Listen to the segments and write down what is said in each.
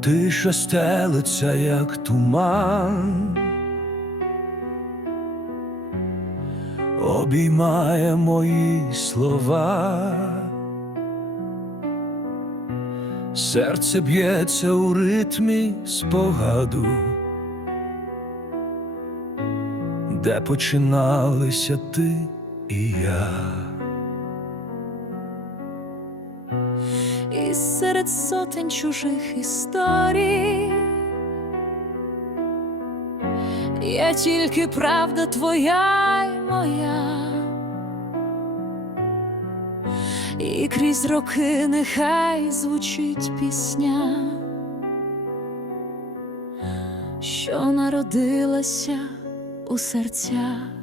Тиша стелиться, як туман, обіймає мої слова, серце б'ється у ритмі спогаду, де починалися ти і я. І серед сотень чужих історій є тільки правда твоя й моя, і крізь роки нехай звучить пісня, що народилася у серцях.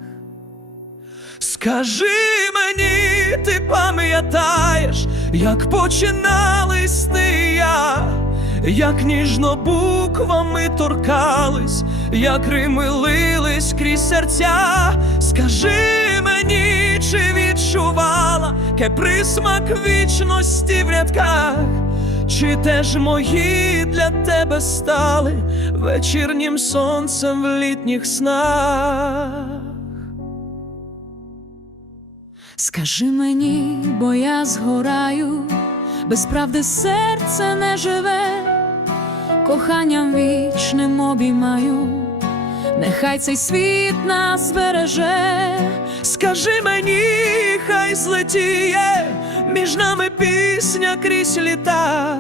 Скажи мені, ти пам'ятаєш, як починались ти і я, як ніжно буквами торкались, як рими лились крізь серця. Скажи мені, чи відчувала ке присмак вічності в рядках, чи теж мої для тебе стали вечірнім сонцем в літніх снах. Скажи мені, бо я згораю, без правди серце не живе, коханням вічним обіймаю, нехай цей світ нас береже. Скажи мені, хай злетіє між нами пісня крізь літа,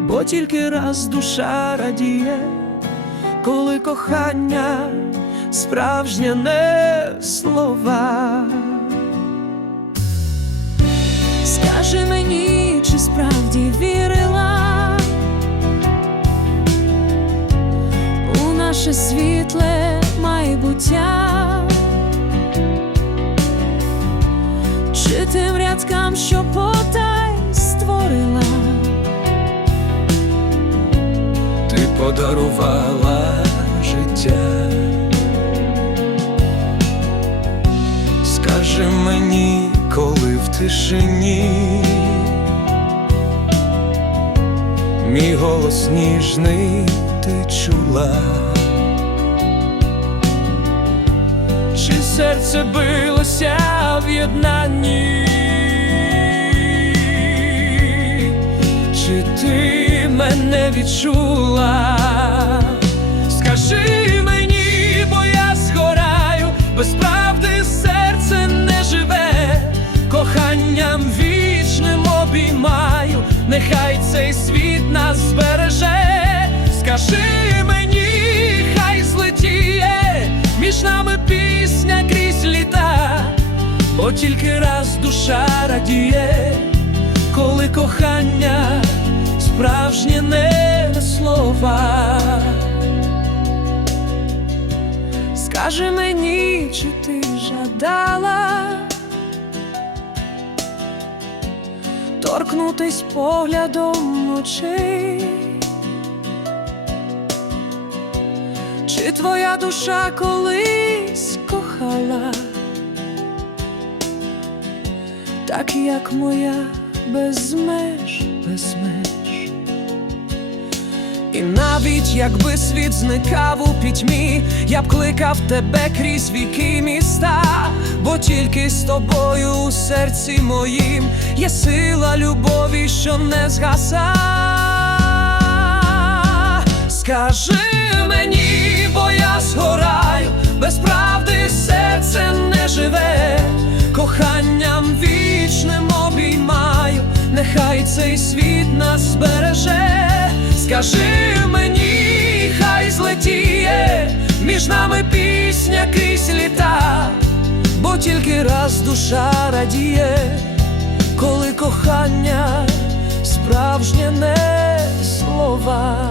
бо тільки раз душа радіє, коли кохання справжнє не слова. Скажи мені, чи справді вірила? У наше світле майбуття, чи тим рядкам, що потай створила, Ти подарувала життя. Тишині. Мій голос ніжний ти чула, чи серце билося в єднанні, чи ти мене відчула? Нехай цей світ нас збереже. Скажи мені, хай злетіє між нами пісня крізь літа, бо тільки раз душа радіє, коли кохання справжнє не слова. скажи мені, чи ти жадала торкнутись поглядом очей. Чи твоя душа колись кохала, так як моя без меж, без меж. І навіть якби світ зникав у пітьмі, я б кликав тебе крізь віки міста, бо тільки з тобою у серці моїм є сила любові, що не згаса. Скажи мені, бо я згораю, без правди серце не живе, коханням вічним обіймаю, нехай цей світ нас збереже. Скажи мені, хай злетіє між нами пісня крізь літа, бо тільки раз душа радіє, коли кохання справжнє не слова.